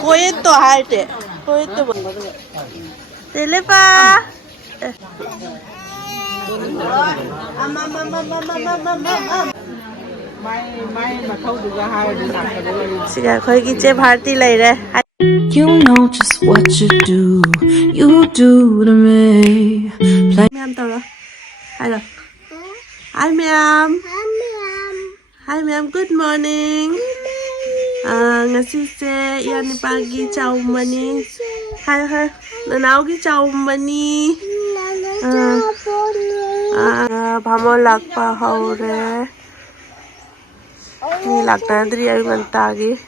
Questo arte. Questo. Telepa. Siga khoi ki che bharti lai re. You know just what you do to me. Ma'am tao rồi. Hello. Hi ma'am. Hi ma'am, good morning. Ngasi se yani pagi chào mani. Hi hi. Nanau ki chào mani. Bhamo lakpa haure. Ni lakna dri ay mantagi.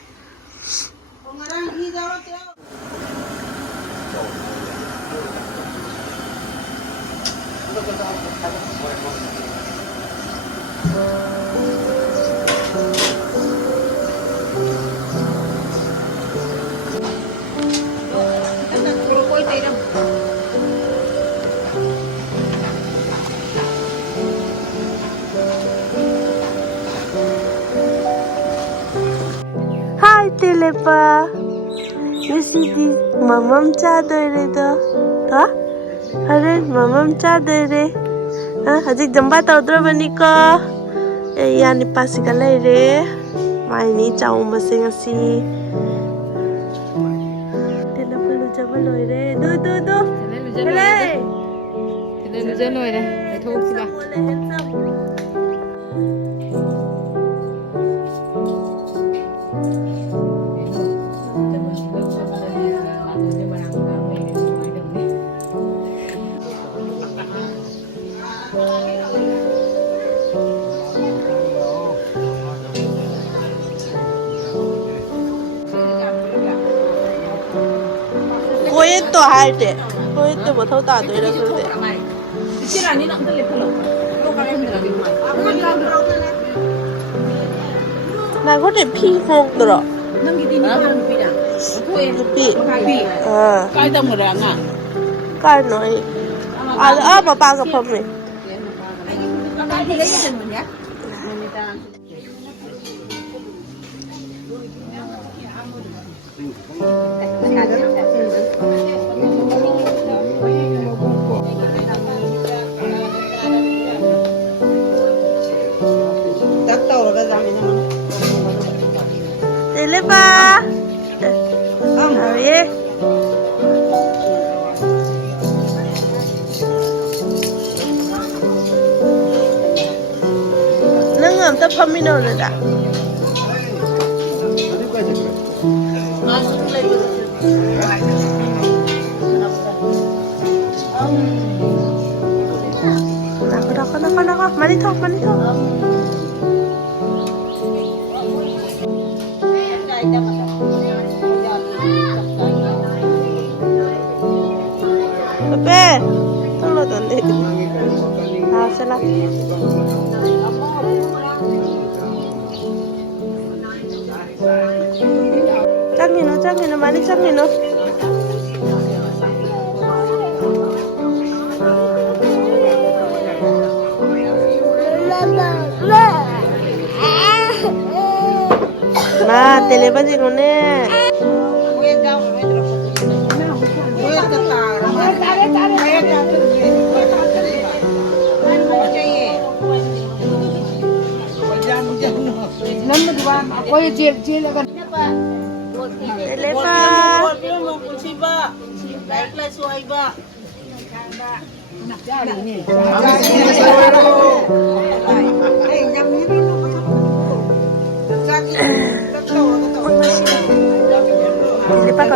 Hi Telepa. You see this mamam cha dere to. Ha? Are mamam cha dere. Ha hajik jamba tawdra bani ko. Yani pasika lai re. Mai ni chau masing asi. Telepa lu jaba loi re. Du. Hele. Lu jaba loi re. Ai thok sila. Questo arte. Questo bo thau ta doi ra su de. Sirani nak tele pula. Lo kalian lagi mai. Na ko de phi phok dro. Nang gidi ni kan pi da. Pi. Kai tang ra nga. Kai noi. Pa pa ka phom ni. Kai thì lấy cho mình nhé. Telepa. Aye. Nangam ta phamino na da. Nako. Mani to. Pepe, tolong donde. Salah. Cangino, mani cangino. Ma, telepa jinone. Koy jel akan. Telepa.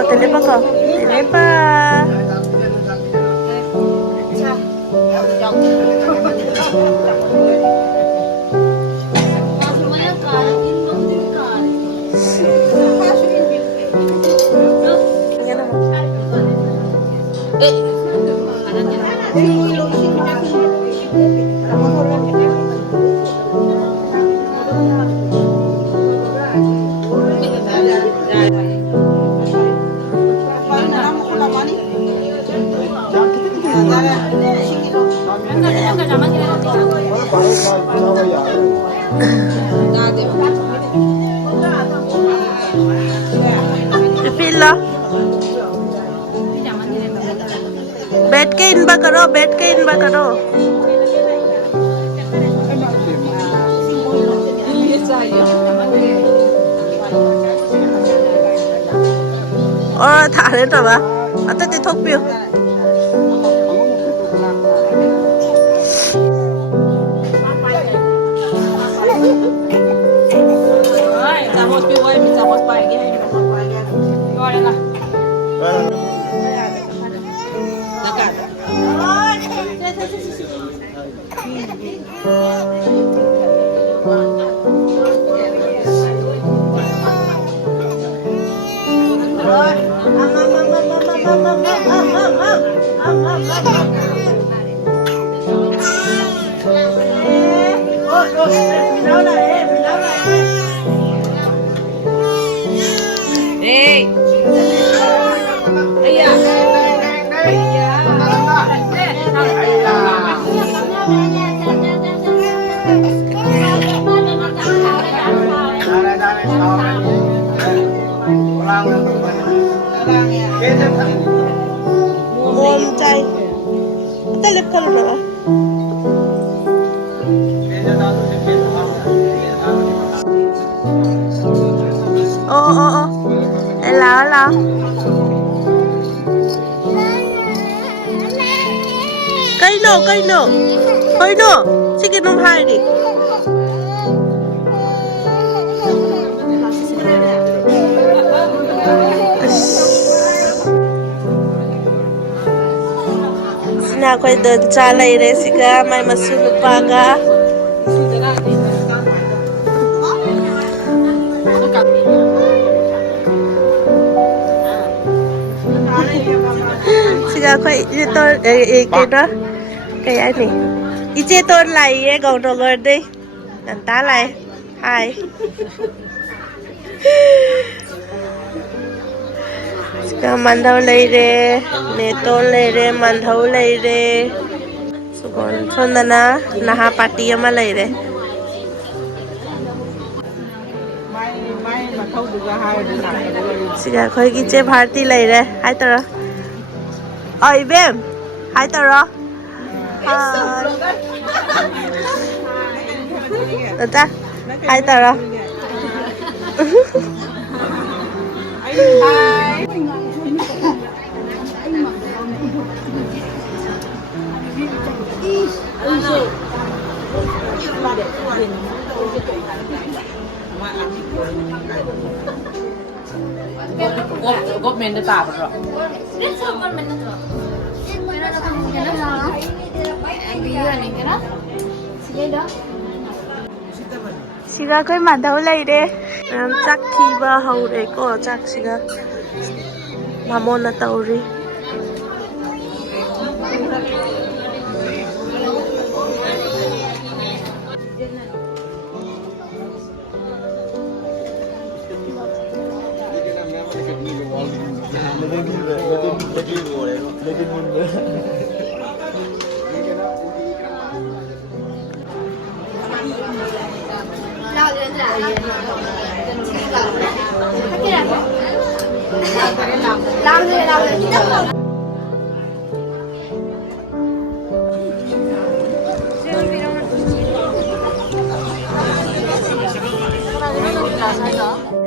Telepa ko. करो बैठ के इन करो और थारे तो बा आता ते थोक पियोAmos piu ai miamos pai ge rồi là Ê. Ây da. Ôm chay ta lip color rồi Láo cây nổ chicken nôm hai đi Sina ko'y doon chalay resika may masulupaga Sika ko'y ito cái đó cái ai nè iche tôn lại ấy gầu đồ gờ đi đàn tá lại hai Sika man thấu lấy re nè tôn lấy re man thấu lấy re Sugon thôn na naha party mà lấy re Sika khơi iche party lấy re hai tờ ơi bem hai tờ rồi ta hai tờ rồi Gốc men đã tạp rồi. Sika ko'y man thấu lấy đi chắc khi ba hầu đấy có chắc Sika mamon na tàu ri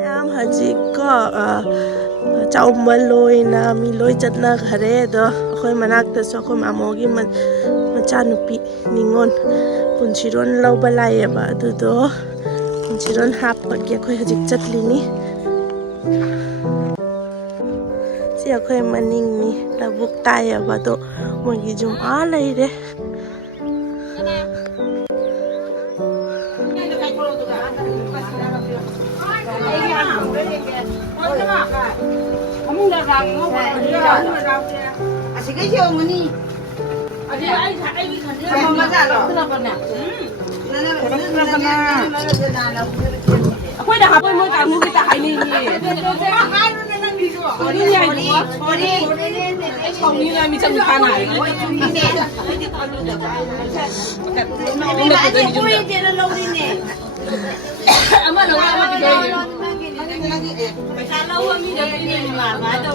Em hajik ko chau maloi na mi loi chat na khare do khoi manak ta so khoi amogi ma chanupi ningon punchiron lau balai ba du do punchiron hap pa ke khoi hajik chat li ni sia khoi maning ni la buk tai ba do mo gi jum a lai de Asik aja om ini. Sama masa loh. Kenapa nak? Nana. Aku dah apa mau kamu kita hari ni. Ini yang dua. Kau ni lah macam mana? Ini aja kue jalan laut ini. Amal laut apa kita? Kalau kami dah ini lah, ada.